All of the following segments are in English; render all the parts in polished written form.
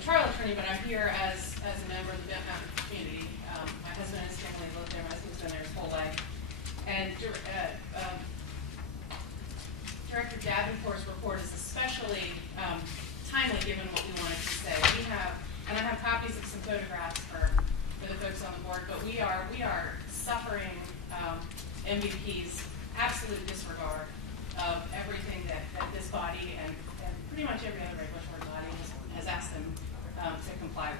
a trial attorney, but I'm here as a member of the Bent Mountain community. My husband and his family lived there. My husband's been there his whole life. And Director Davenport's report is especially timely given what we wanted to say. We have, and I have copies of some photographs for the folks on the board, but we are suffering MVP's absolute disregard of everything that this body and pretty much every other regulatory body has asked them to comply with.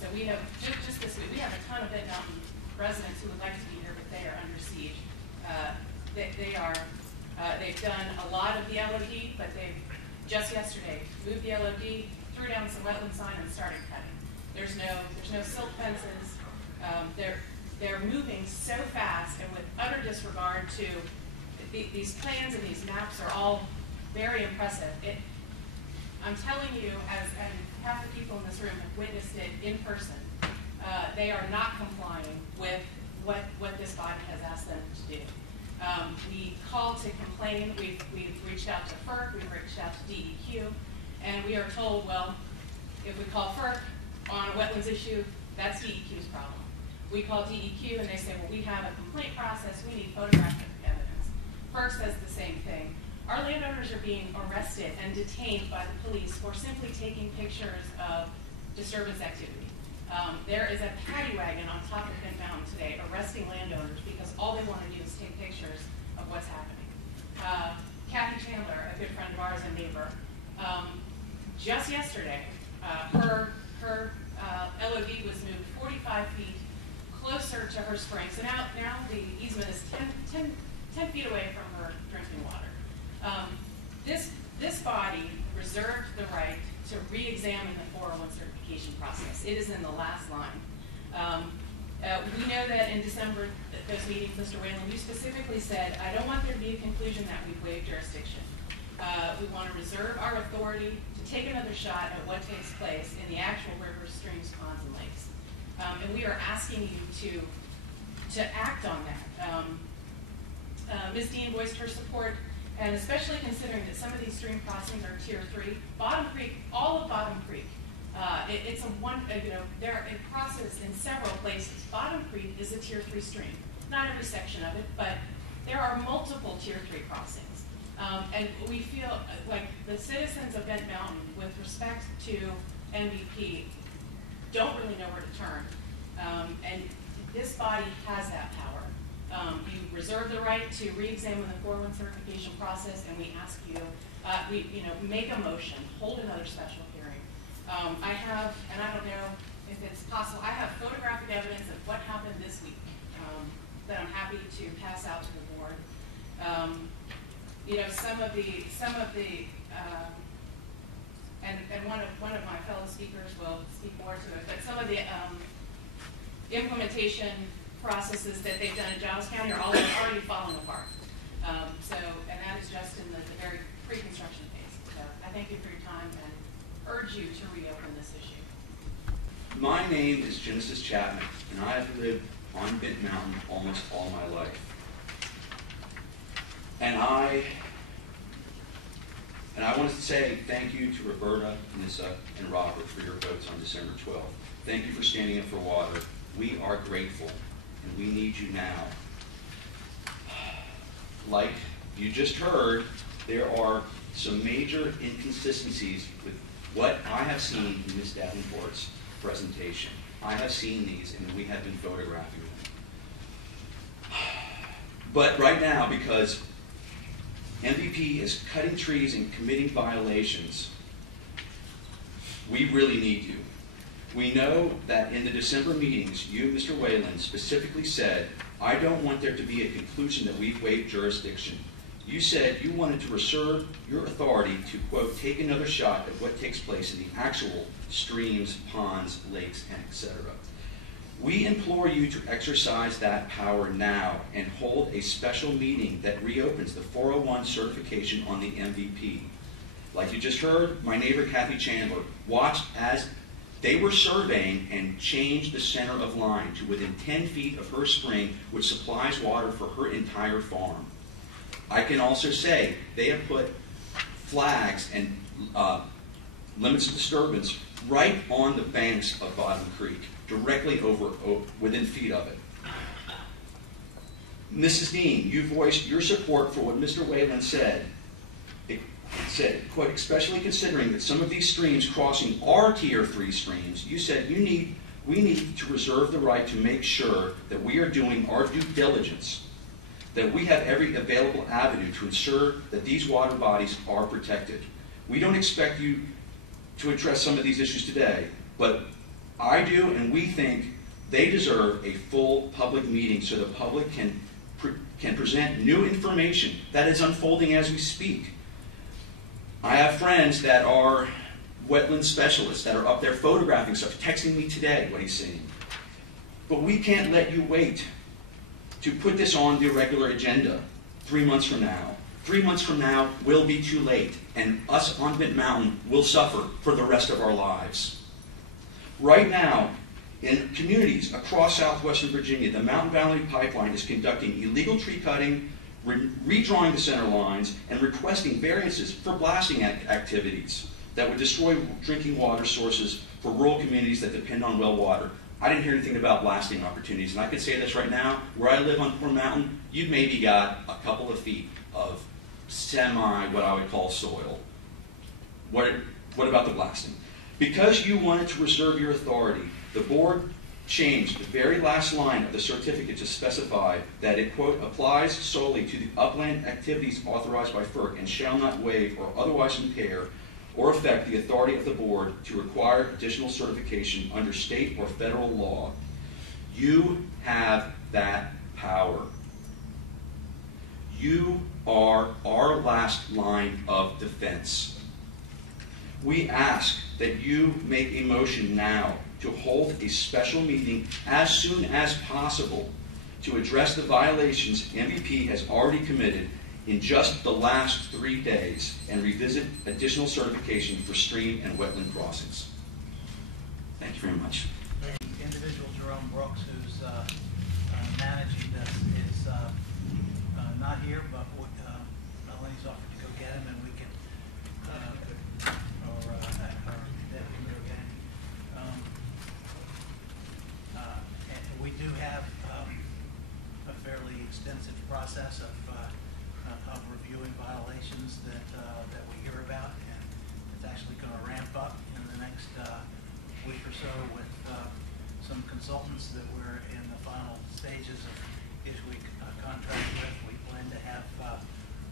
So we have, just this week, we have a ton of Bent Mountain residents who would like to be here, but they are under siege. They've done a lot of the LOD, but they've just yesterday moved the LOD, threw down some wetland sign, and started cutting. There's no silt fences. They're moving so fast and with utter disregard to these plans and these maps are all very impressive. I'm telling you, and half the people in this room have witnessed it in person, they are not complying with what this body has asked them to do. We called to complain. We've reached out to FERC, we've reached out to DEQ, and we are told, well, if we call FERC on a wetlands issue, that's DEQ's problem. We call DEQ and they say, well, we have a complaint process, we need photographic evidence. FERC says the same thing. Our landowners are being arrested and detained by the police for simply taking pictures of disturbance activity. There is a paddy wagon on top of Bent Mountain today arresting landowners because all they want to do is take pictures of what's happening. Kathy Chandler, a good friend of ours and neighbor, just yesterday, her LOD was moved 45 feet closer to her spring. So now the easement is 10 feet away from her drinking water. This body reserved the right to re-examine the 401 certification process. It is in the last line. We know that in December, those meetings, Mr. Whalen, you specifically said, I don't want there to be a conclusion that we've waived jurisdiction. We want to reserve our authority to take another shot at what takes place in the actual rivers, streams, ponds, and lakes. And we are asking you to act on that. Ms. Dean voiced her support, and especially considering that some of these stream crossings are Tier 3. Bottom Creek, all of Bottom Creek, it crosses in several places. Bottom Creek is a Tier 3 stream. Not every section of it, but there are multiple Tier 3 crossings. And we feel like the citizens of Bent Mountain, with respect to MVP, don't really know where to turn. And this body has that power. You reserve the right to re-examine the 401 certification process, and we ask you, make a motion, hold another special hearing. I have, and I don't know if it's possible, I have photographic evidence of what happened this week that I'm happy to pass out to the board. Some of the and one of my fellow speakers will speak more to it, but some of the implementation processes that they've done in Giles County are already falling apart. And that is just in the very pre-construction phase. So I thank you for your time and urge you to reopen this issue. My name is Genesis Chapman, and I have lived on Bent Mountain almost all my life. And I want to say thank you to Roberta, Nissa, and Robert for your votes on December 12th. Thank you for standing up for water. We are grateful, and we need you now. Like you just heard, there are some major inconsistencies with what I have seen in Ms. Davenport's presentation. I have seen these, and we have been photographing them. But right now, because MVP is cutting trees and committing violations, we really need you. We know that in the December meetings, you, Mr. Whalen, specifically said, I don't want there to be a conclusion that we've waived jurisdiction. You said you wanted to reserve your authority to, quote, take another shot at what takes place in the actual streams, ponds, lakes, and etc. We implore you to exercise that power now and hold a special meeting that reopens the 401 certification on the MVP. Like you just heard, my neighbor Kathy Chandler watched as they were surveying and changed the center of line to within 10 feet of her spring, which supplies water for her entire farm. I can also say they have put flags and limits of disturbance right on the banks of Bottom Creek, directly within feet of it. Mrs. Dean, you voiced your support for what Mr. Whalen said. It said, quote, especially considering that some of these streams crossing are Tier 3 streams, you said we need to reserve the right to make sure that we are doing our due diligence, that we have every available avenue to ensure that these water bodies are protected. We don't expect you to address some of these issues today, but I do, and we think they deserve a full public meeting so the public can present new information that is unfolding as we speak. I have friends that are wetland specialists that are up there photographing stuff, texting me today what he's seeing. But we can't let you wait to put this on the regular agenda 3 months from now. 3 months from now will be too late, and us on Bent Mountain will suffer for the rest of our lives. Right now, in communities across southwestern Virginia, the Mountain Valley Pipeline is conducting illegal tree cutting, redrawing the center lines, and requesting variances for blasting activities that would destroy drinking water sources for rural communities that depend on well water. I didn't hear anything about blasting opportunities, and I can say this right now, where I live on Poor Mountain, you've maybe got a couple of feet of what I would call soil. What about the blasting? Because you wanted to reserve your authority, the board changed the very last line of the certificate to specify that it, quote, applies solely to the upland activities authorized by FERC and shall not waive or otherwise impair or affect the authority of the board to require additional certification under state or federal law. You have that power. You are our last line of defense. We ask that you make a motion now to hold a special meeting as soon as possible to address the violations MVP has already committed in just the last 3 days and revisit additional certification for stream and wetland crossings. Thank you very much. The individual, Jerome Brooks, who's managing this, is not here, but Melanie's offered to go get him, and we can, or Deb can go get him. And we do have a fairly extensive process of reviewing violations that we hear about, and it's actually going to ramp up in the next week or so with some consultants that we're in the final stages of issuing a contract with. We plan to have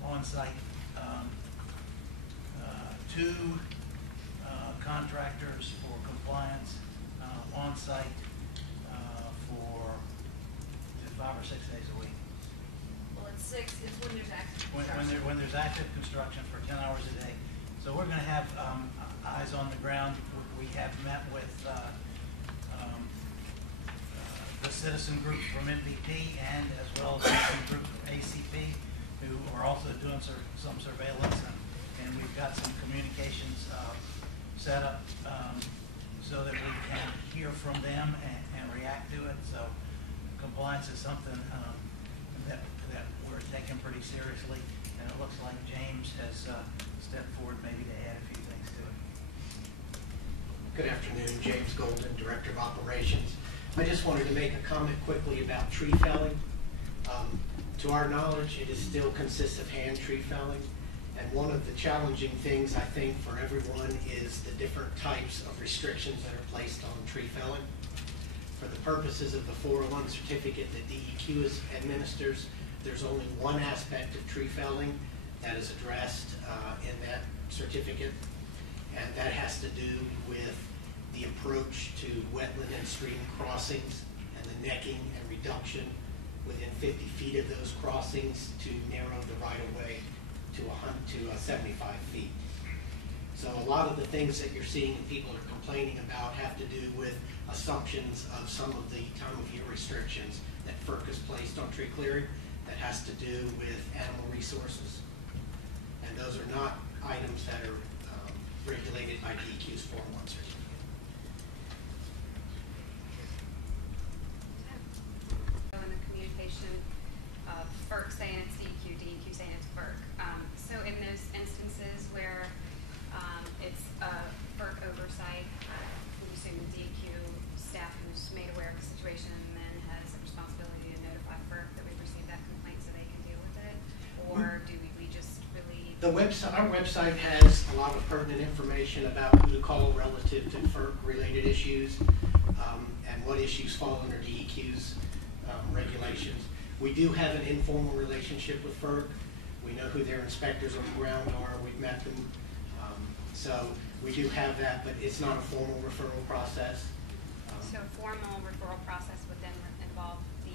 on-site 2 contractors for compliance on-site for 5 or 6 days a week. Well, it's 6. It's when there's active construction. When there's active construction for 10 hours a day. So we're going to have eyes on the ground. We have met with the citizen groups from MVP and as well as citizen groups from ACP, who are also doing some surveillance, and we've got some communications set up so that we can hear from them and react to it. So compliance is something that we're taking pretty seriously, and it looks like James has stepped forward maybe to add a few things to it. Good afternoon, James Golden, Director of Operations. I just wanted to make a comment quickly about tree felling. To our knowledge, it still consists of hand tree felling, and one of the challenging things I think for everyone is the different types of restrictions that are placed on tree felling. For the purposes of the 401 certificate that DEQ administers, there's only one aspect of tree felling that is addressed in that certificate, and that has to do with the approach to wetland and stream crossings and the necking and reduction within 50 feet of those crossings to narrow the right-of-way to 75 feet. So a lot of the things that you're seeing and people are complaining about have to do with assumptions of some of the time of year restrictions that FERC has placed on tree clearing that has to do with animal resources. And those are not items that are regulated by DEQ's 401 certificate. In the communication of FERC saying it's DEQ, DEQ saying it's FERC. So in those instances where it's a FERC oversight, Our website has a lot of pertinent information about who to call relative to FERC-related issues and what issues fall under DEQ's regulations. We do have an informal relationship with FERC. We know who their inspectors on the ground are. We've met them. So we do have that, but it's not a formal referral process. So a formal referral process would then involve the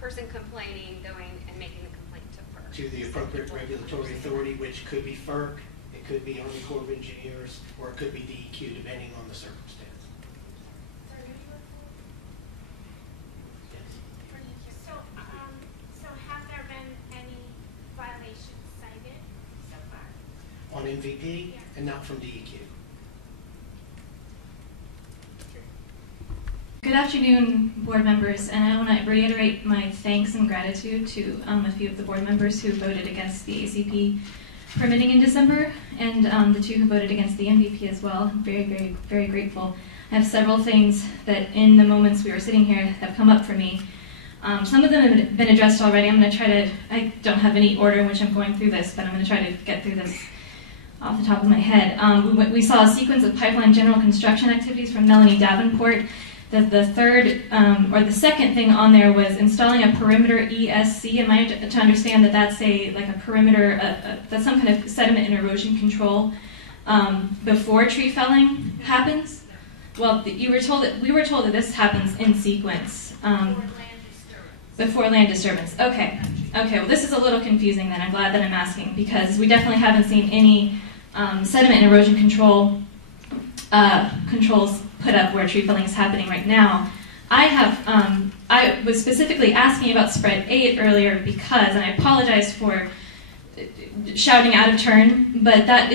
person complaining going and making the complaint to FERC. To the appropriate regulatory authority, which could be FERC, it could be Army Corps of Engineers, or it could be DEQ, depending on the circumstance. So have there been any violations cited so far? On MVP, Yeah. and not from DEQ. Good afternoon, board members, and I want to reiterate my thanks and gratitude to a few of the board members who voted against the ACP permitting in December, and the two who voted against the MVP as well. I'm very, very, very grateful. I have several things that in the moments we were sitting here have come up for me. Some of them have been addressed already. I'm going to try to, I don't have any order in which I'm going through this, but I'm going to try to get through this off the top of my head. We saw a sequence of pipeline general construction activities from Melanie Davenport. The third, or the second thing on there was installing a perimeter ESC. Am I to understand that that's like a perimeter, that's some kind of sediment and erosion control before tree felling happens? Well, we were told that this happens in sequence. Before land disturbance. Okay. Okay, well this is a little confusing then. I'm glad that I'm asking, because we definitely haven't seen any sediment and erosion controls put up where tree felling is happening right now. I was specifically asking about spread 8 earlier because, and I apologize for shouting out of turn, but that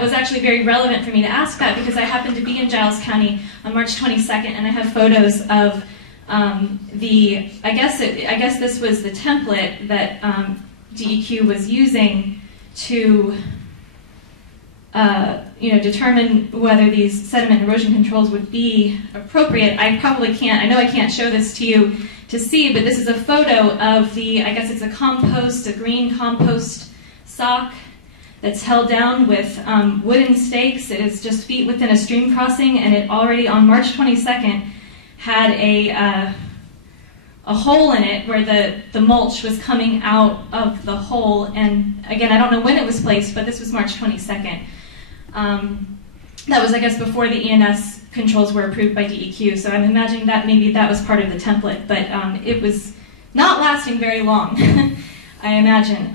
was actually very relevant for me to ask that because I happened to be in Giles County on March 22nd, and I have photos of I guess this was the template that DEQ was using to determine whether these sediment erosion controls would be appropriate. I know I can't show this to you to see, but this is a photo of I guess it's a green compost sock that's held down with wooden stakes. It is just feet within a stream crossing, and it already on March 22nd had a hole in it where the mulch was coming out of the hole. And again, I don't know when it was placed, but this was March 22nd. That was, I guess, before the ENS controls were approved by DEQ, so I'm imagining that maybe that was part of the template, but it was not lasting very long, I imagine.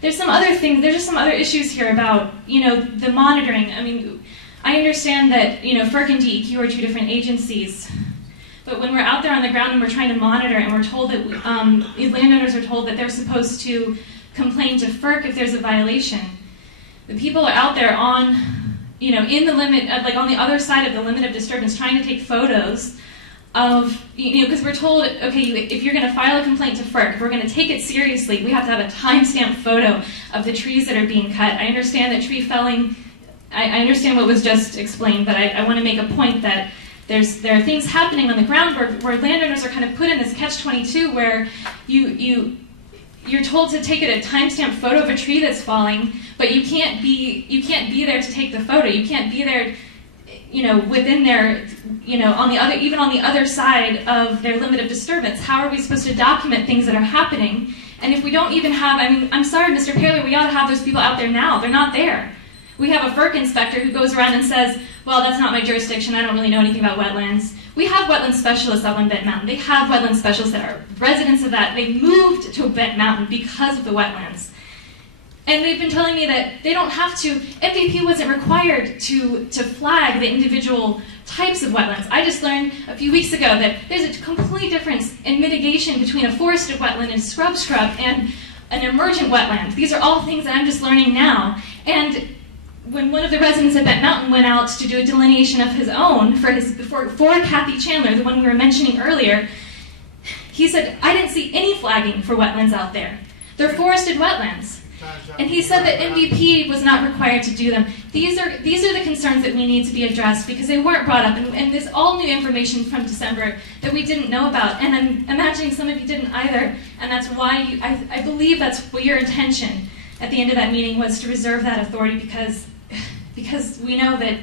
There's some other things, there's just some other issues here about, the monitoring. I mean, I understand that, FERC and DEQ are two different agencies, but when we're out there on the ground and we're trying to monitor and we're told that, landowners are told that they're supposed to complain to FERC if there's a violation, the people are out there on, in the limit, like on the other side of the limit of disturbance, trying to take photos of, because we're told, okay, if you're going to file a complaint to FERC, if we're going to take it seriously, we have to have a timestamp photo of the trees that are being cut. I understand that tree felling, I understand what was just explained, but I want to make a point that there are things happening on the ground where landowners are kind of put in this catch-22 where you're told to take a timestamp photo of a tree that's falling, but you can't be there to take the photo. You can't be there, within their, on the other side of their limit of disturbance. How are we supposed to document things that are happening? And if we don't even have, I'm sorry, Mr. Paler, we ought to have those people out there now. They're not there. We have a FERC inspector who goes around and says, well, that's not my jurisdiction. I don't really know anything about wetlands. We have wetland specialists up on Bent Mountain. They have wetland specialists that are residents of that. They moved to Bent Mountain because of the wetlands. And they've been telling me that they don't have to, MVP wasn't required to flag the individual types of wetlands. I just learned a few weeks ago that there's a complete difference in mitigation between a forested wetland and scrub and an emergent wetland. These are all things that I'm just learning now. And when one of the residents at Bent Mountain went out to do a delineation of his own for Kathy Chandler, the one we were mentioning earlier, he said, I didn't see any flagging for wetlands out there. They're forested wetlands. And he said that MVP was not required to do them. These are the concerns that we need to be addressed because they weren't brought up, and there's all new information from December that we didn't know about, and I'm imagining some of you didn't either, and that's why I believe that's what your intention at the end of that meeting was, to reserve that authority, because we know that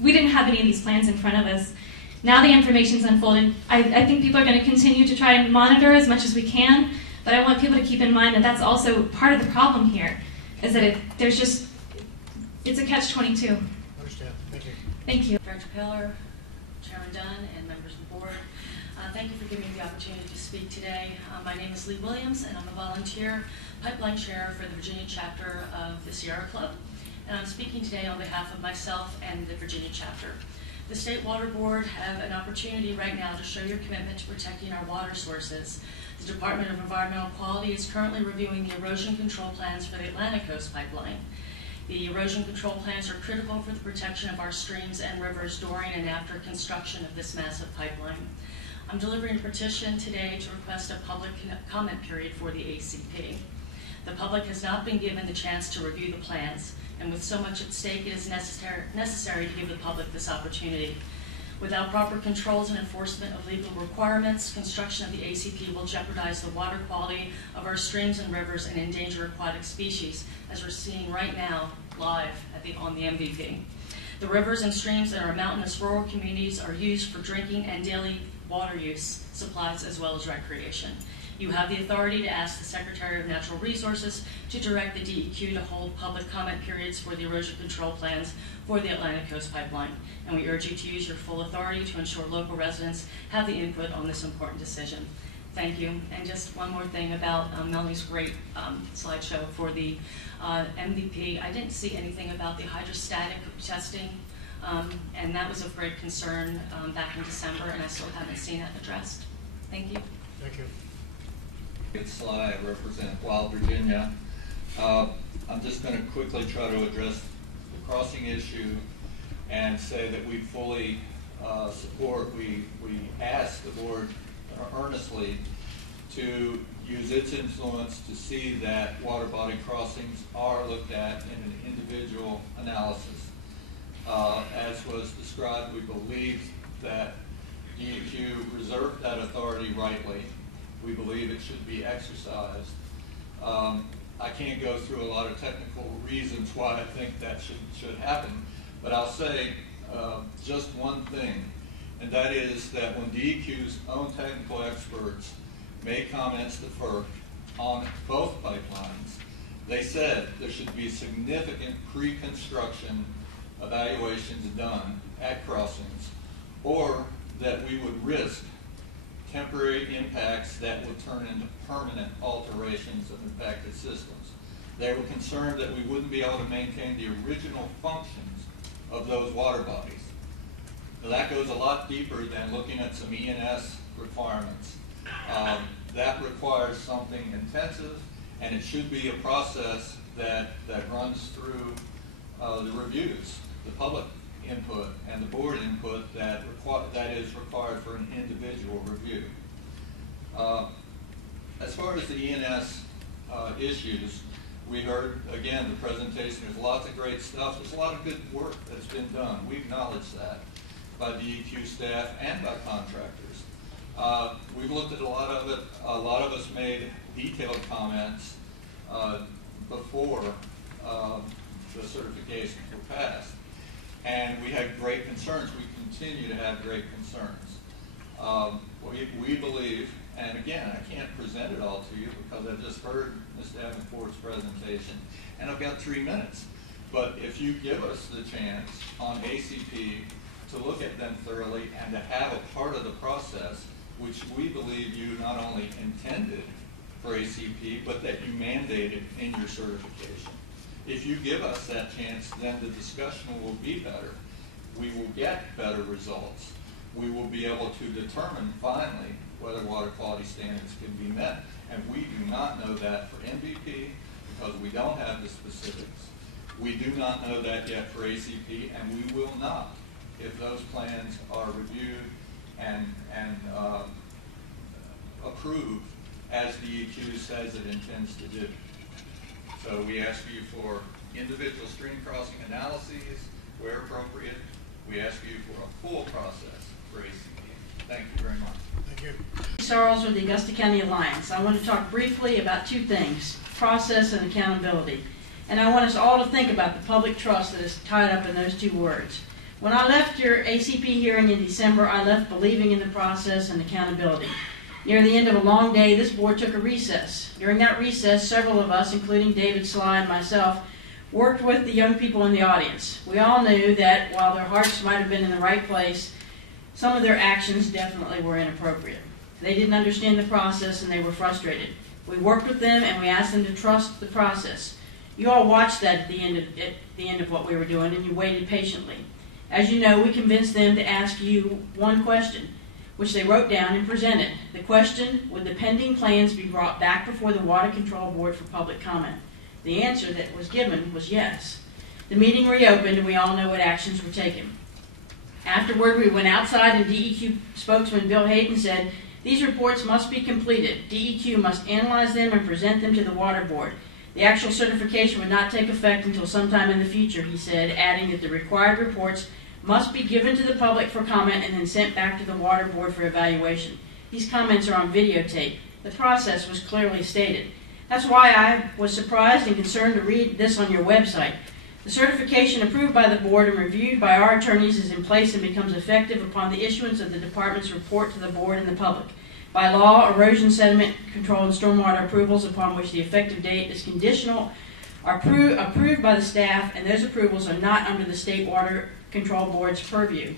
we didn't have any of these plans in front of us. Now the information's unfolded. I think people are going to continue to try and monitor as much as we can, but I want people to keep in mind that that's also part of the problem here, is that it's a catch-22. Understand. Thank you. Thank you. Director Pillar, Chairman Dunn, and members of the board. Thank you for giving me the opportunity to speak today. My name is Lee Williams, and I'm a volunteer pipeline chair for the Virginia chapter of the Sierra Club. And I'm speaking today on behalf of myself and the Virginia chapter. The State Water Board have an opportunity right now to show your commitment to protecting our water sources. The Department of Environmental Quality is currently reviewing the erosion control plans for the Atlantic Coast Pipeline. The erosion control plans are critical for the protection of our streams and rivers during and after construction of this massive pipeline. I'm delivering a petition today to request a public comment period for the ACP. The public has not been given the chance to review the plans, and with so much at stake, it is necessary to give the public this opportunity. Without proper controls and enforcement of legal requirements, construction of the ACP will jeopardize the water quality of our streams and rivers and endanger aquatic species, as we're seeing right now live on the MVP. The rivers and streams in our mountainous rural communities are used for drinking and daily water use, supplies, as well as recreation. You have the authority to ask the Secretary of Natural Resources to direct the DEQ to hold public comment periods for the erosion control plans for the Atlantic Coast Pipeline. And we urge you to use your full authority to ensure local residents have the input on this important decision. Thank you. And just one more thing about Melanie's great slideshow for the MVP. I didn't see anything about the hydrostatic testing, and that was of great concern back in December, and I still haven't seen that addressed. Thank you. Thank you. It's Sly. I represent Wild Virginia. I'm just going to quickly try to address the crossing issue and say that we fully support, we ask the board earnestly to use its influence to see that water body crossings are looked at in an individual analysis. As was described, we believe that DEQ reserved that authority rightly. We believe it should be exercised. I can't go through a lot of technical reasons why I think that should happen, but I'll say just one thing, and that is that when DEQ's own technical experts made comments to FERC on both pipelines, they said there should be significant pre-construction evaluations done at crossings, or that we would risk temporary impacts that would turn into permanent alterations of impacted systems. They were concerned that we wouldn't be able to maintain the original functions of those water bodies. Now, that goes a lot deeper than looking at some E&S requirements. That requires something intensive, and it should be a process that runs through the reviews, the public input and the board input that is required for an individual review. As far as the E&S issues, we heard, again, the presentation. There's lots of great stuff. There's a lot of good work that's been done. We acknowledge that by DEQ staff and by contractors. We've looked at a lot of it. A lot of us made detailed comments before the certifications were passed. And we had great concerns. We continue to have great concerns. We believe, and again, I can't present it all to you because I just heard Ms. Davenport's presentation, and I've got 3 minutes. But if you give us the chance on ACP to look at them thoroughly and to have a part of the process, which we believe you not only intended for ACP, but that you mandated in your certification. If you give us that chance, then the discussion will be better. We will get better results. We will be able to determine finally whether water quality standards can be met. And we do not know that for MVP because we don't have the specifics. We do not know that yet for ACP, and we will not if those plans are reviewed and approved as DEQ says it intends to do. So we ask you for individual stream crossing analyses where appropriate. We ask you for a full process for ACP. Thank you very much. Thank you. Sarles with the Augusta County Alliance. I want to talk briefly about two things, process and accountability. And I want us all to think about the public trust that is tied up in those two words. When I left your ACP hearing in December, I left believing in the process and accountability. Near the end of a long day, this board took a recess. During that recess, several of us, including David Sly and myself, worked with the young people in the audience. We all knew that while their hearts might have been in the right place, some of their actions definitely were inappropriate. They didn't understand the process and they were frustrated. We worked with them and we asked them to trust the process. You all watched that at the end of what we were doing, and you waited patiently. As you know, we convinced them to ask you one question, which they wrote down and presented. The question, would the pending plans be brought back before the Water Control Board for public comment? The answer that was given was yes. The meeting reopened and we all know what actions were taken. Afterward, we went outside and DEQ spokesman Bill Hayden said, these reports must be completed. DEQ must analyze them and present them to the Water Board. The actual certification would not take effect until sometime in the future, he said, adding that the required reports must be given to the public for comment and then sent back to the Water Board for evaluation. These comments are on videotape. The process was clearly stated. That's why I was surprised and concerned to read this on your website. The certification approved by the board and reviewed by our attorneys is in place and becomes effective upon the issuance of the department's report to the board and the public. By law, erosion, sediment control, and stormwater approvals upon which the effective date is conditional are approved by the staff, and those approvals are not under the State Water Control Board's purview.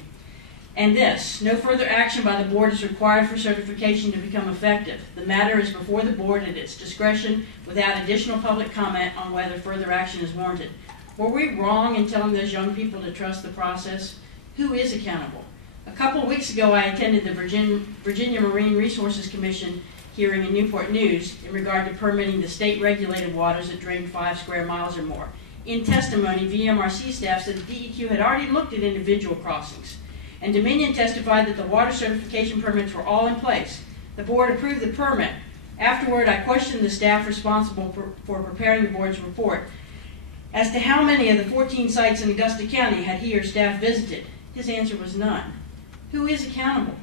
And this, no further action by the board is required for certification to become effective. The matter is before the board at its discretion without additional public comment on whether further action is warranted. Were we wrong in telling those young people to trust the process? Who is accountable? A couple weeks ago, I attended the Virginia Marine Resources Commission hearing in Newport News in regard to permitting the state-regulated waters that drain 5 square miles or more. In testimony, VMRC staff said the DEQ had already looked at individual crossings, and Dominion testified that the water certification permits were all in place. The board approved the permit. Afterward, I questioned the staff responsible for preparing the board's report as to how many of the 14 sites in Augusta County had he or staff visited. His answer was none. Who is accountable?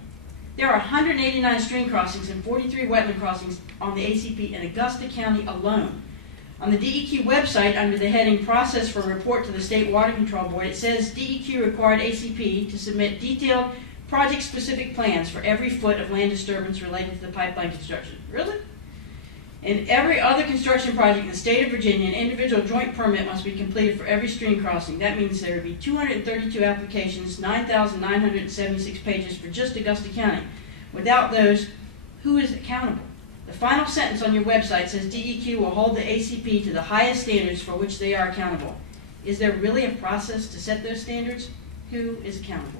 There are 189 stream crossings and 43 wetland crossings on the ACP in Augusta County alone. On the DEQ website, under the heading Process for Report to the State Water Control Board, it says DEQ required ACP to submit detailed project-specific plans for every foot of land disturbance related to the pipeline construction. Really? In every other construction project in the state of Virginia, an individual joint permit must be completed for every stream crossing. That means there would be 232 applications, 9,976 pages for just Augusta County. Without those, who is accountable? The final sentence on your website says DEQ will hold the ACP to the highest standards for which they are accountable. Is there really a process to set those standards? Who is accountable?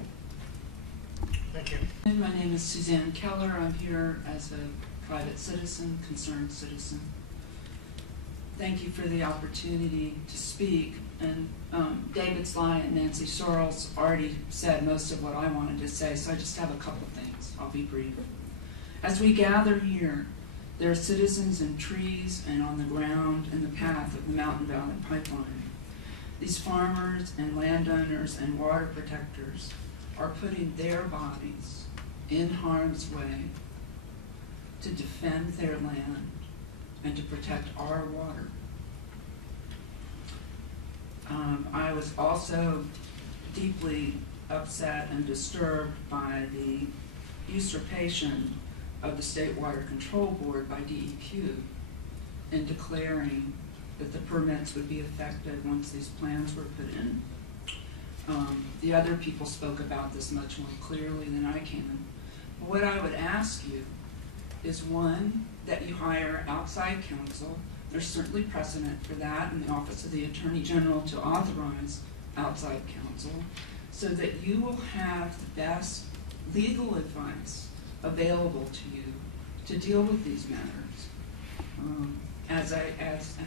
Thank you. My name is Suzanne Keller. I'm here as a private citizen, concerned citizen. Thank you for the opportunity to speak. And David Sly and Nancy Sorrells already said most of what I wanted to say, so I just have a couple things. I'll be brief. As we gather here, there are citizens in trees and on the ground in the path of the Mountain Valley Pipeline. These farmers and landowners and water protectors are putting their bodies in harm's way to defend their land and to protect our water. I was also deeply upset and disturbed by the usurpation of the State Water Control Board by DEQ in declaring that the permits would be effective once these plans were put in. The other people spoke about this much more clearly than I can. What I would ask you is, one, that you hire outside counsel. There's certainly precedent for that in the Office of the Attorney General to authorize outside counsel, so that you will have the best legal advice available to you to deal with these matters. As I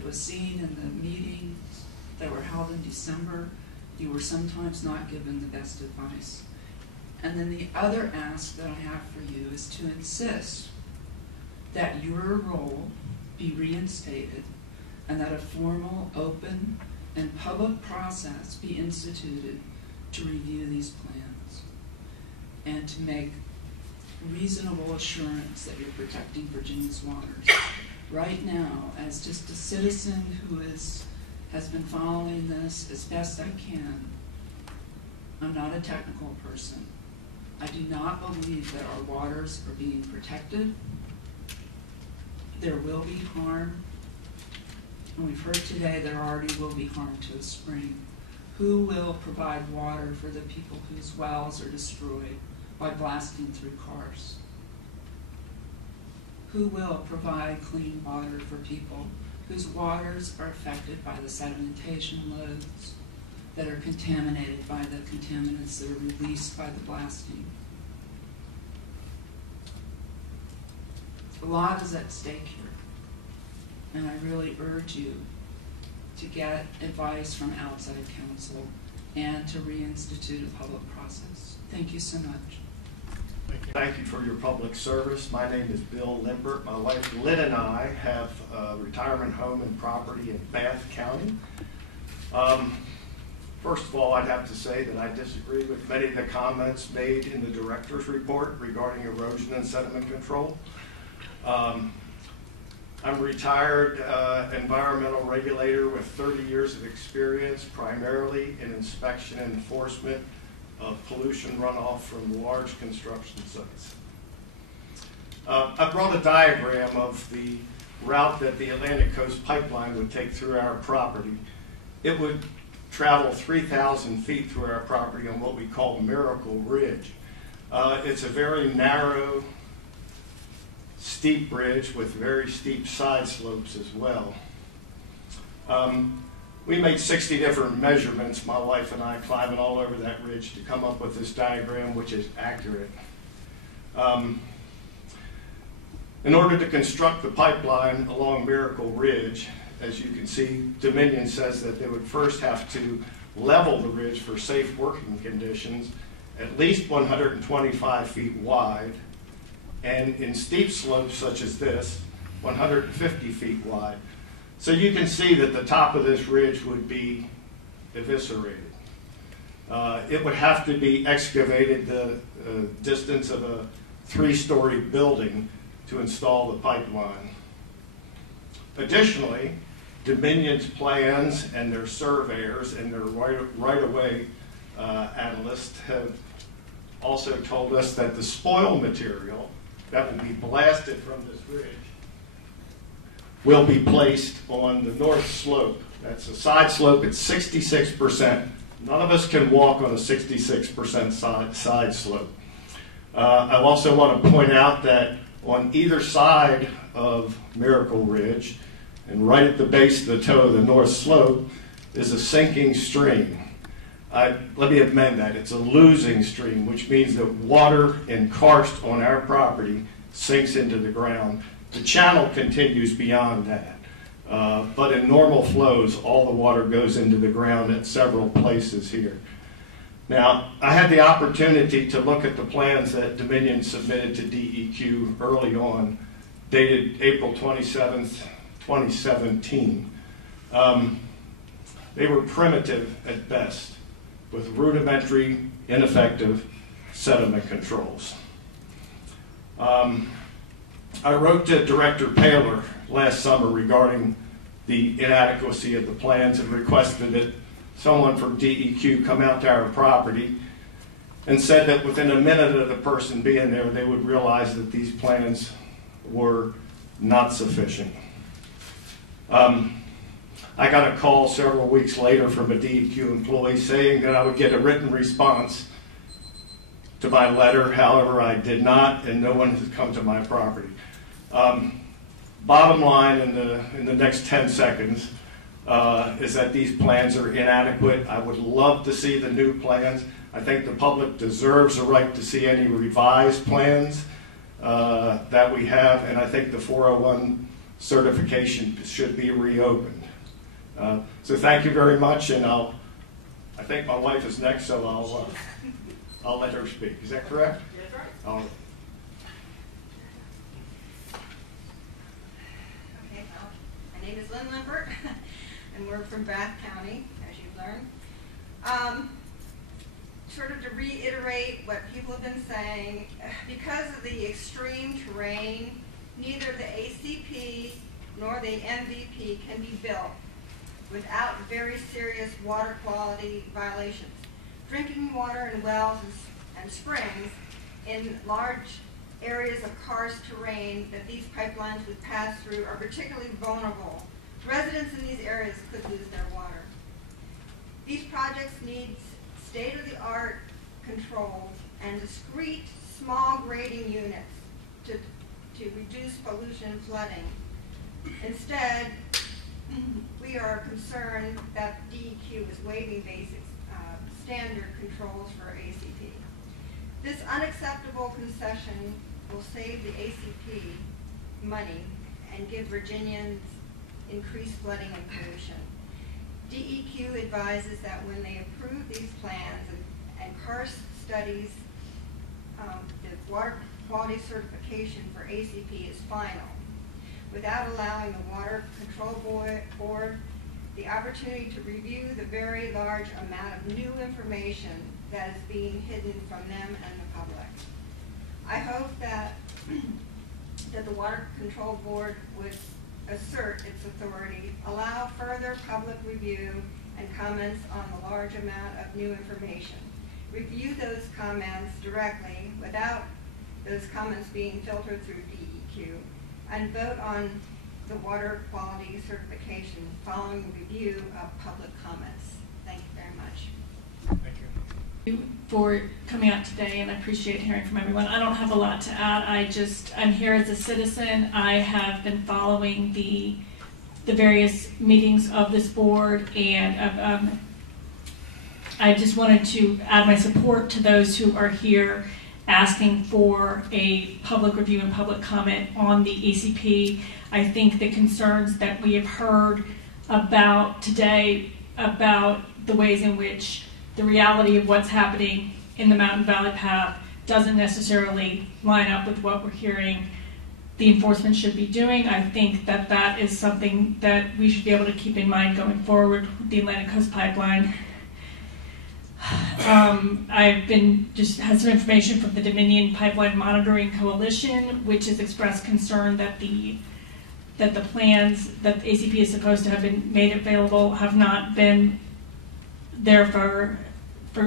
was seen in the meetings that were held in December, you were sometimes not given the best advice. And then the other ask that I have for you is to insist that your role be reinstated and that a formal, open, and public process be instituted to review these plans and to make reasonable assurance that you're protecting Virginia's waters. Right now, as just a citizen who has been following this as best I can, I'm not a technical person. I do not believe that our waters are being protected. There will be harm. And we've heard today there already will be harm to a spring. Who will provide water for the people whose wells are destroyed by blasting through cars? Who will provide clean water for people whose waters are affected by the sedimentation loads that are contaminated by the contaminants that are released by the blasting? A lot is at stake here, and I really urge you to get advice from outside counsel and to reinstitute a public process. Thank you so much. Thank you for your public service. My name is Bill Limbert. My wife Lynn and I have a retirement home and property in Bath County. First of all, I'd have to say that I disagree with many of the comments made in the director's report regarding erosion and sediment control. I'm a retired environmental regulator with 30 years of experience, primarily in inspection and enforcement of pollution runoff from large construction sites. I brought a diagram of the route that the Atlantic Coast Pipeline would take through our property. It would travel 3,000 feet through our property on what we call Miracle Ridge. It's a very narrow, steep bridge with very steep side slopes as well. We made 60 different measurements, my wife and I, climbing all over that ridge to come up with this diagram, which is accurate. In order to construct the pipeline along Miracle Ridge, as you can see, Dominion says that they would first have to level the ridge for safe working conditions, at least 125 feet wide, and in steep slopes such as this, 150 feet wide. So you can see that the top of this ridge would be eviscerated. It would have to be excavated the distance of a 3-story building to install the pipeline. Additionally, Dominion's plans and their surveyors and their right-of-way analysts have also told us that the spoil material that will be blasted from this ridge will be placed on the north slope. That's a side slope, it's 66%. None of us can walk on a 66% side slope. I also want to point out that on either side of Miracle Ridge, and right at the base of the toe of the north slope, is a sinking stream. Let me amend that. It's a losing stream, which means that water in karst on our property sinks into the ground. The channel continues beyond that. But in normal flows, all the water goes into the ground at several places here. Now, I had the opportunity to look at the plans that Dominion submitted to DEQ early on, dated April 27th, 2017. They were primitive at best, with rudimentary, ineffective sediment controls. I wrote to Director Paler last summer regarding the inadequacy of the plans and requested that someone from DEQ come out to our property and said that within a minute of the person being there, they would realize that these plans were not sufficient. I got a call several weeks later from a DEQ employee saying that I would get a written response to my letter. However, I did not, and no one has come to my property. Bottom line in the next 10 seconds is that these plans are inadequate. I would love to see the new plans. I think the public deserves a right to see any revised plans that we have, and I think the 401 certification should be reopened. So thank you very much, and I think my wife is next, so I'll let her speak. Is that correct? That's right. All right. Okay, well, my name is Lynn Limbert, and we're from Bath County, as you've learned. sort of to reiterate what people have been saying, because of the extreme terrain, neither the ACP nor the MVP can be built without very serious water quality violations. Drinking water in wells and springs in large areas of karst terrain that these pipelines would pass through are particularly vulnerable. Residents in these areas could lose their water. These projects need state-of-the-art controls and discrete small grading units to reduce pollution and flooding. Instead, we are concerned that DEQ is waiving basic standard controls for ACP. This unacceptable concession will save the ACP money and give Virginians increased flooding and pollution. DEQ advises that when they approve these plans and karst studies, the water quality certification for ACP is final, without allowing the Water Control Board the opportunity to review the very large amount of new information that is being hidden from them and the public. I hope that the Water Control Board would assert its authority, allow further public review and comments on the large amount of new information. Review those comments directly without those comments being filtered through DEQ, and vote on the water quality certification following review of public comments. Thank you very much. Thank you. For coming out today, and I appreciate hearing from everyone. I don't have a lot to add. I'm here as a citizen. I have been following the various meetings of this board, and I just wanted to add my support to those who are here asking for a public review and public comment on the ACP. I think the concerns that we have heard about today, about the ways in which the reality of what's happening in the Mountain Valley Path doesn't necessarily line up with what we're hearing the enforcement should be doing. I think that that is something that we should be able to keep in mind going forward with the Atlantic Coast Pipeline. I've had some information from the Dominion Pipeline Monitoring Coalition, which has expressed concern that the plans that the ACP is supposed to have been made available have not been there for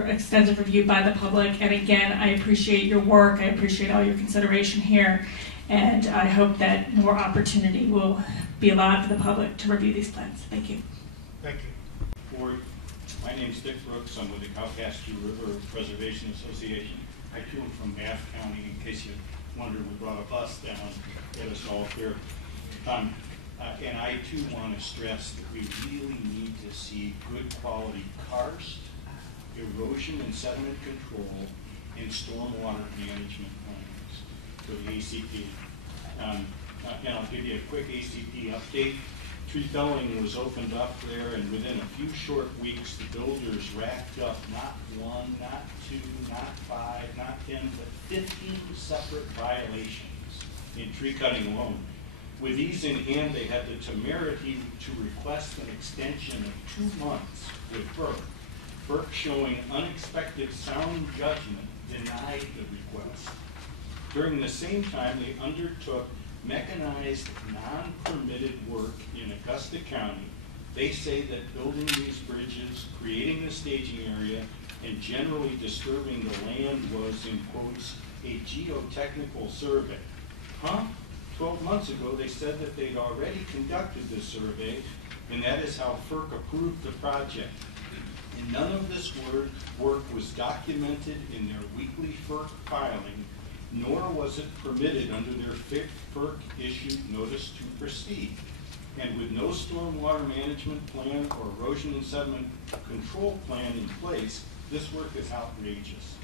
extensive review by the public. And again, I appreciate your work. I appreciate all your consideration here. And I hope that more opportunity will be allowed for the public to review these plans. Thank you. Thank you. Board, my name's Dick Brooks. I'm with the Cowcassie River Preservation Association. I too am from Bath County, in case you wondered, we brought a bus down to get us all here. And I too want to stress that we really need to see good quality karst, erosion and sediment control, and stormwater management plans for the ACP. And I'll give you a quick ACP update. Tree felling was opened up there, and within a few short weeks, the builders racked up not one, not two, not five, not 10, but 15 separate violations in tree cutting alone. With these in hand, they had the temerity to request an extension of 2 months with FERC. FERC, showing unexpected sound judgment, denied the request. During the same time, they undertook mechanized, non-permitted work in Augusta County. They say that building these bridges, creating the staging area, and generally disturbing the land was, in quotes, a geotechnical survey. 12 months ago, they said that they'd already conducted this survey, and that is how FERC approved the project. And none of this work was documented in their weekly FERC filing, nor was it permitted under their FERC-issued notice to proceed. And with no stormwater management plan or erosion and sediment control plan in place, this work is outrageous.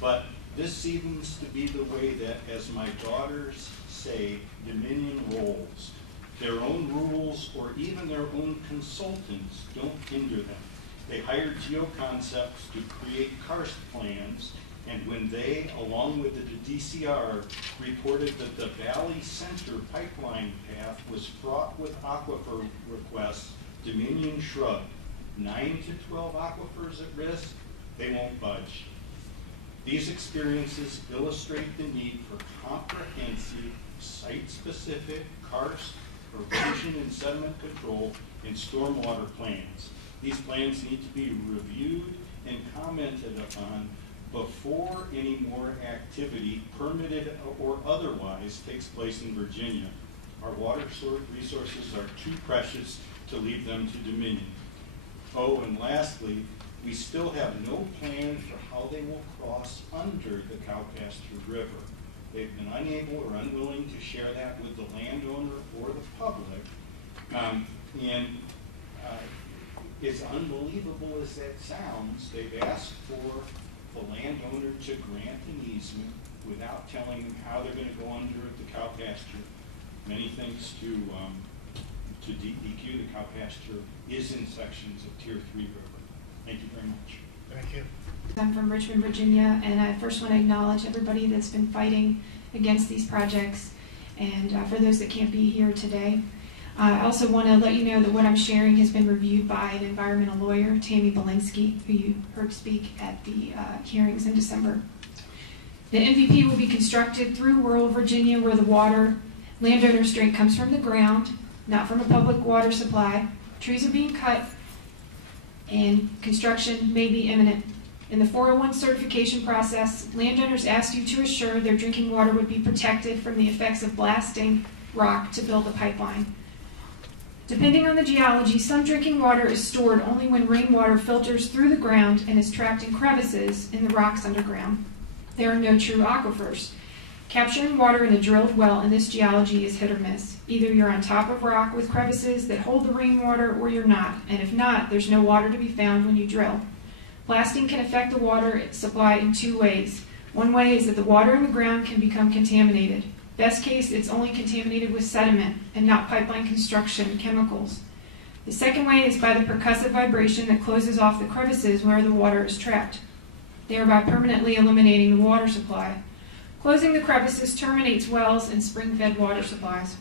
But this seems to be the way that, as my daughters say, Dominion rolls. Their own rules or even their own consultants don't hinder them. They hired GeoConcepts to create karst plans, and when they, along with the DCR, reported that the Valley Center pipeline path was fraught with aquifer requests, Dominion shrugged. 9 to 12 aquifers at risk? they won't budge. These experiences illustrate the need for comprehensive, site-specific karst, erosion and sediment control, and stormwater plans. These plans need to be reviewed and commented upon before any more activity, permitted or otherwise, takes place in Virginia. Our water resources are too precious to leave them to Dominion. Oh, and lastly, we still have no plan for how they will cross under the Cowcaster River. They've been unable or unwilling to share that with the landowner or the public. As unbelievable as that sounds, they've asked for the landowner to grant an easement without telling them how they're going to go under the Cowcaster. Many thanks to DEQ, the Cowcaster is in sections of Tier 3 river. Thank you very much. Thank you. I'm from Richmond, Virginia, and I first want to acknowledge everybody that's been fighting against these projects, and for those that can't be here today. I also want to let you know that what I'm sharing has been reviewed by an environmental lawyer, Tammy Belinsky, who you heard speak at the hearings in December. The MVP will be constructed through rural Virginia, where the water landowner straight comes from the ground, not from a public water supply. Trees are being cut, and construction may be imminent. In the 401 certification process, landowners asked you to assure their drinking water would be protected from the effects of blasting rock to build the pipeline. Depending on the geology, some drinking water is stored only when rainwater filters through the ground and is trapped in crevices in the rocks underground. There are no true aquifers. Capturing water in a drilled well in this geology is hit or miss. Either you're on top of rock with crevices that hold the rainwater, or you're not, and if not, there's no water to be found when you drill. Blasting can affect the water supply in two ways. One way is that the water in the ground can become contaminated. Best case, it's only contaminated with sediment and not pipeline construction chemicals. The second way is by the percussive vibration that closes off the crevices where the water is trapped, thereby permanently eliminating the water supply. Closing the crevices terminates wells and spring-fed water supplies.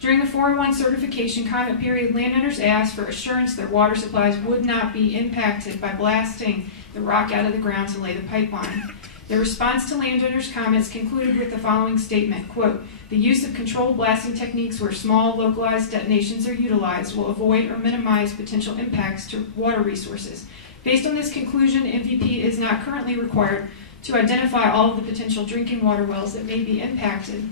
During the 401 certification comment period, landowners asked for assurance their water supplies would not be impacted by blasting the rock out of the ground to lay the pipeline. The response to landowners' comments concluded with the following statement, quote, "The use of controlled blasting techniques where small localized detonations are utilized will avoid or minimize potential impacts to water resources. Based on this conclusion, MVP is not currently required to identify all of the potential drinking water wells that may be impacted.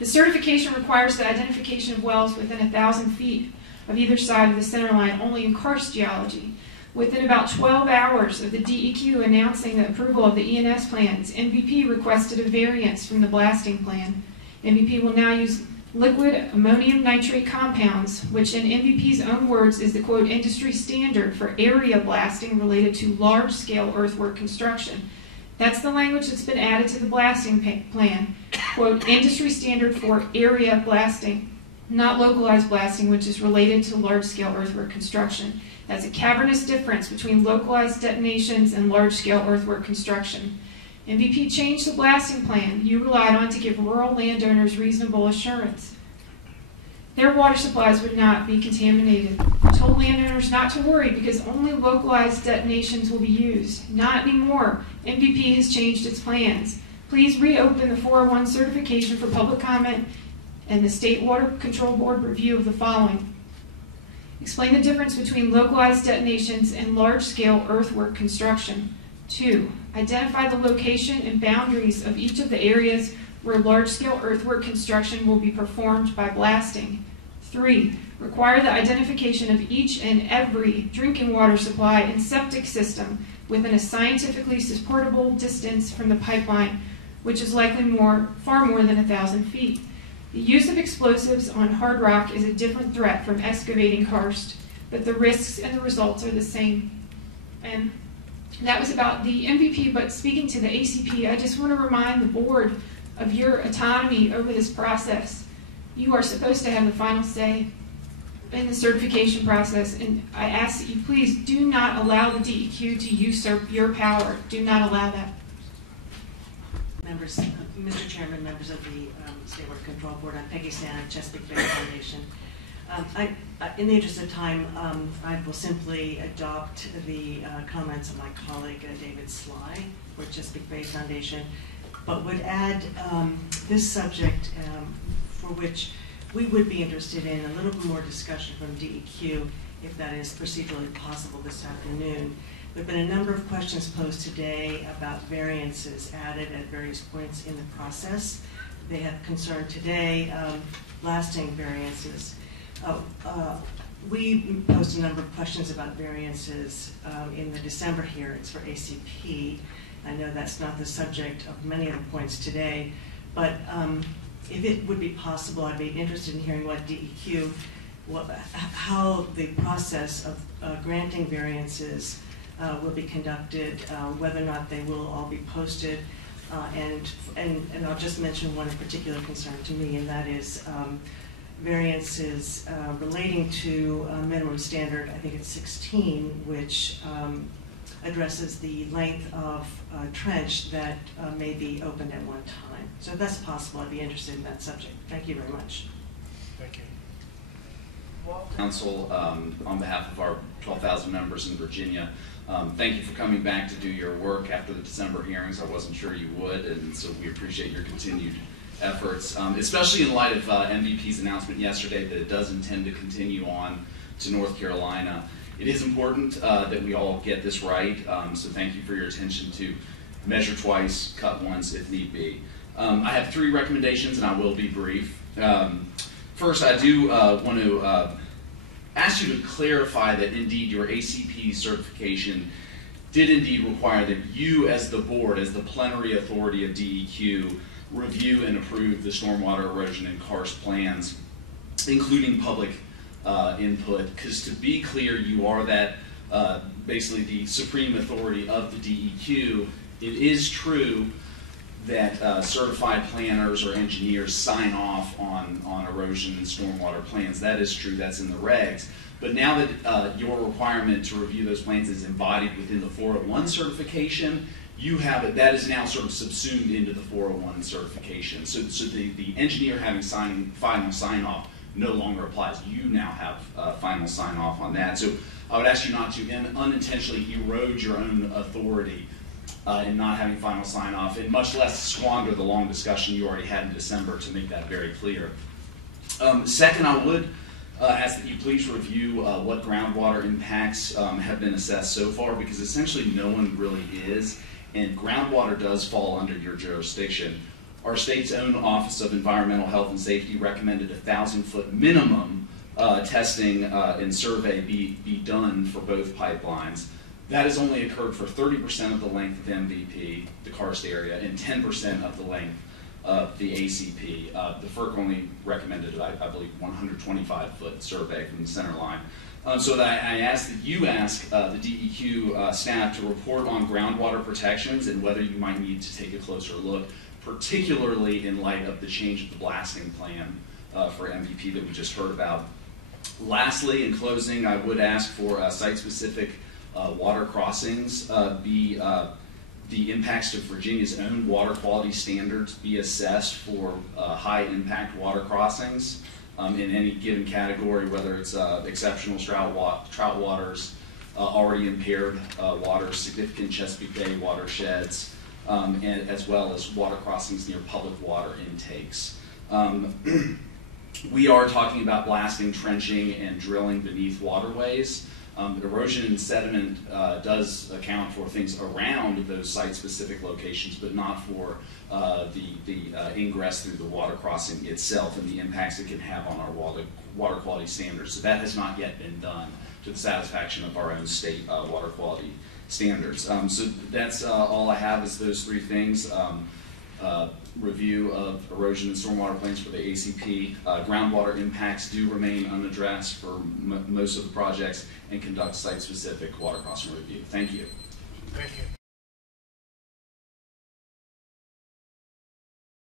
The certification requires the identification of wells within 1,000 feet of either side of the center line only in karst geology. Within about 12 hours of the DEQ announcing the approval of the ENS plans, MVP requested a variance from the blasting plan. MVP will now use liquid ammonium nitrate compounds, which in MVP's own words is the, quote, industry standard for area blasting related to large-scale earthwork construction. That's the language that's been added to the blasting plan. Quote, industry standard for area blasting, not localized blasting, which is related to large-scale earthwork construction. That's a cavernous difference between localized detonations and large-scale earthwork construction. MVP changed the blasting plan you relied on to give rural landowners reasonable assurance. Their water supplies would not be contaminated. Told landowners not to worry because only localized detonations will be used. Not anymore. MVP has changed its plans. Please reopen the 401 certification for public comment and the State Water Control Board review of the following. Explain the difference between localized detonations and large-scale earthwork construction. 2. Identify the location and boundaries of each of the areas where large-scale earthwork construction will be performed by blasting. 3. Require the identification of each and every drinking water supply and septic system within a scientifically supportable distance from the pipeline, which is likely far more than 1,000 feet. The use of explosives on hard rock is a different threat from excavating karst, but the risks and the results are the same. And that was about the MVP, but speaking to the ACP, I just want to remind the board of your autonomy over this process. You are supposed to have the final say in the certification process, and I ask that you please do not allow the DEQ to usurp your power. Do not allow that. Mr. Chairman, members of the State Water Control Board, I'm Peggy Santa, Chesapeake Bay Foundation. In the interest of time, I will simply adopt the comments of my colleague David Sly for Chesapeake Bay Foundation, but would add this subject for which we would be interested in a little bit more discussion from DEQ, if that is procedurally possible this afternoon. There have been a number of questions posed today about variances added at various points in the process. They have concerned today lasting variances. We posed a number of questions about variances in the December hearings for ACP. I know that's not the subject of many of the points today, but if it would be possible, I'd be interested in hearing what DEQ, how the process of granting variances will be conducted, whether or not they will all be posted, and I'll just mention one particular concern to me, and that is variances relating to minimum standard, I think it's 16, which addresses the length of trench that may be opened at one time. So if that's possible, I'd be interested in that subject. Thank you very much. Thank you. Council, on behalf of our 12,000 members in Virginia, thank you for coming back to do your work after the December hearings. I wasn't sure you would, and so we appreciate your continued efforts, especially in light of MVP's announcement yesterday that it does intend to continue on to North Carolina. It is important that we all get this right, so thank you for your attention to measure twice, cut once if need be. I have 3 recommendations, and I will be brief. First, I do want to ask you to clarify that indeed your ACP certification did indeed require that you as the board, as the plenary authority of DEQ, review and approve the stormwater erosion and karst plans, including public input, because to be clear, you are that basically the supreme authority of the DEQ. It is true that certified planners or engineers sign off on erosion and stormwater plans. That is true, that's in the regs. But now that your requirement to review those plans is embodied within the 401 certification, you have it, that is now sort of subsumed into the 401 certification. So the engineer having final sign-off no longer applies. You now have final sign-off on that. So I would ask you not to unintentionally erode your own authority in not having final sign-off, and much less squander the long discussion you already had in December, to make that very clear. Second, I would ask that you please review what groundwater impacts have been assessed so far, because essentially no one really is, and groundwater does fall under your jurisdiction. Our state's own Office of Environmental Health and Safety recommended 1,000-foot minimum testing and survey be done for both pipelines. That has only occurred for 30% of the length of MVP, the karst area, and 10% of the length of the ACP. The FERC only recommended, I believe, 125-foot survey from the center line. So that I ask that you ask the DEQ staff to report on groundwater protections and whether you might need to take a closer look, particularly in light of the change of the blasting plan for MVP that we just heard about. Lastly, in closing, I would ask for site-specific water crossings the impacts to Virginia's own water quality standards be assessed for high-impact water crossings in any given category, whether it's exceptional trout waters, already impaired waters, significant Chesapeake Bay watersheds, and as well as water crossings near public water intakes. We are talking about blasting, trenching, and drilling beneath waterways. Erosion and sediment does account for things around those site-specific locations, but not for the ingress through the water crossing itself and the impacts it can have on our water quality standards. So that has not yet been done to the satisfaction of our own state water quality standards. So that's all I have is those 3 things. Review of erosion and stormwater plans for the ACP. Groundwater impacts do remain unaddressed for most of the projects, and conduct site-specific water crossing review. Thank you. Thank you.